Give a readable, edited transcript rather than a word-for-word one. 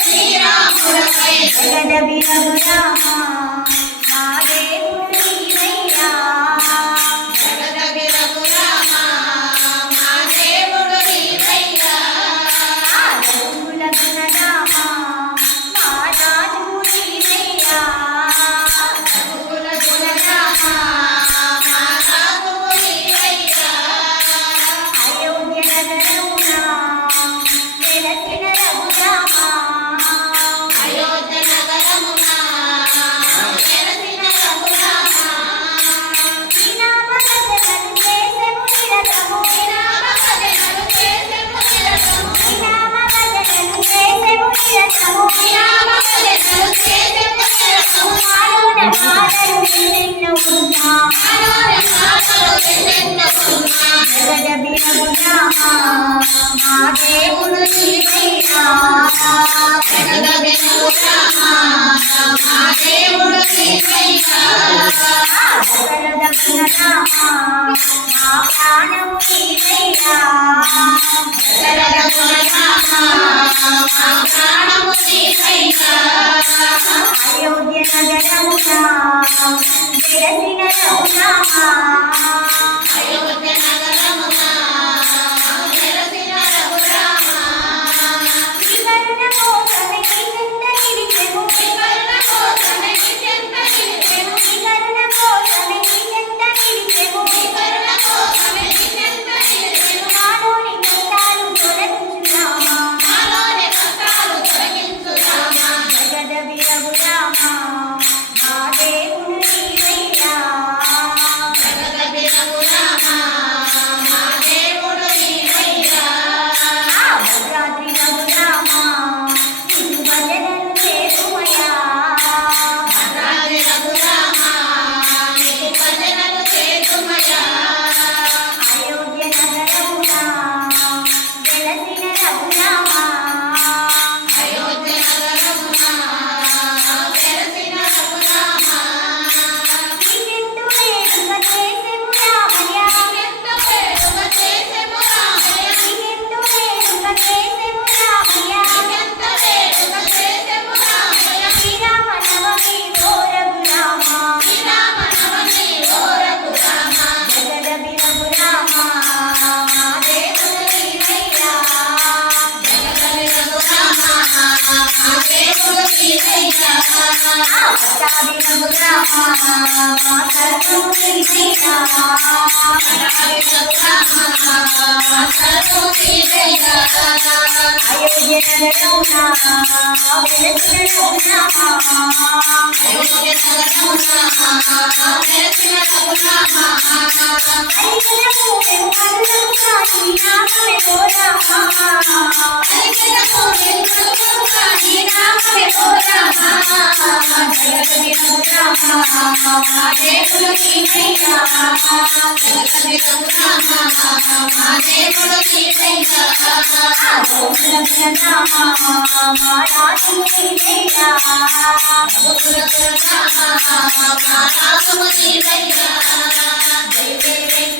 శ్రీరాముడపై జగదభి రఘురామ మా దేవుడు నీవయ్యా జగదభి రఘురామ మా దేవుడు నీవయ్యా రఘుకుల గుణరామ మా రాజు నీవయ్యా రఘుకుల గుణరామ మా రాజు నీవయ్యా అయోధ్య నగరమున వెలసిన రఘురామ అయోధ్య నగరమున వెలసిన రఘురామ నీ నామ భజనలు చేసెము నిరతము నీ నామ భజనలు చేసెము నిరతము నీ నామ భజనలు చేసెము నిరతము నీ నామ భజనలు చేసెము నిరతము మాలోన మాటలు ఎన్నెన్నో ఉన్నా మనోర మాటలు ఎన్నెన్నో ఉన్నా జగదభి రఘురామ మా దేవుడు నీవయ్యా జగదభి రఘురామ మా దేవుడు నీవయ్యా దశరథ గుణరామ మా ప్రాణము నీవయ్యా దశరథ గుణరామ మా ప్రాణము నీవయ్యా అయోధ్య నగరమున వెలసిన రఘురామ అయోధ్య నగరమున వెలసిన రఘురామ నీ కరుణ కోసమే నీ చెంత నిలిచెము నీ కరుణ కోసమే నీ చెంత నిలిచెము నీ కరుణ కోసమే నీ చెంత నిలిచెము నీ కరుణ కోసమే నీ చెంత నిలిచెము మాలోని కష్టాలు తొలగించురామా నాలోని కష్టాలు తొలగించుదామా జగదభి రఘురామ మా దేవుడు నీవయ్యా జగదభి రఘురామ మా దేవుడు నీవయ్యా భద్రాద్రి రఘురామ నిన్ను భజనలు చేకుమయ్యా భద్రాద్రి రఘురామ నీకు భజనలు చేతుమయ్యా అయోధ్య నగరమున వెలసిన రఘురామ అయోధ్య నగరమున వెలసిన రఘురామ నీకెంతో వేడుక చేసెము రామయ్య ఎంతో వేడుక చేసెము రామయ్య నీకెంతో వేడుక చేసెము రామయ్య ఎంతో వేడుక చేసెము రామయ్య శ్రీరామ నవమి ఓ రఘురామ శ్రీరామ నవమి ఓ రఘురామ జగదభి రఘురామ మా దేవుడు నీవయ్యా జగదభి రఘురామ మా దేవుడు నీవయ్యా పటాభి రఘురామ మా సర్వము నీవయ్యా జగదభి రఘురామ మా సర్వము నీవయ్యా అయోధ్య నగరమున వెలసిన రఘురామ అయోధ్య నగరమున వెలసిన రఘురామ హరిజనము వెనుకలుగా నీ నామమే ఓ రామ హరిజనము వెనుకలుగా నీ నామమే ఓ రామ జగదభి రఘురామ మా దేవుడు నీవయ్యా జగదభి రఘురామ మా దేవుడు నీవయ్యా రఘుకుల గుణరామ మా రాజు నీవయ్యా రఘుకుల గుణరామ మా రాజు నీవయ్యా జయ జయ